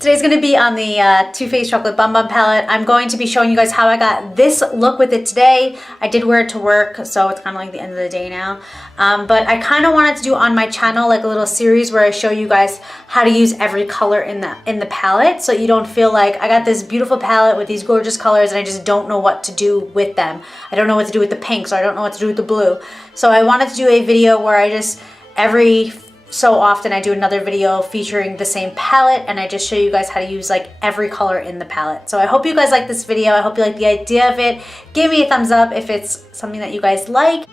Today's going to be on the Too Faced Chocolate Bum Bum palette. I'm going to be showing you guys how I got this look with it today. I did wear it to work, so it's kind of like the end of the day now. But I kind of wanted to do on my channel like a little series where I show you guys how to use every color in the palette, so you don't feel like I got this beautiful palette with these gorgeous colors and I just don't know what to do with them. I don't know what to do with the pinks, or I don't know what to do with the blue. So I wanted to do a video where I just every so often I do another video featuring the same palette, and I just show you guys how to use like every color in the palette. So I hope you guys like this video. I hope you like the idea of it. Give me a thumbs up if it's something that you guys like.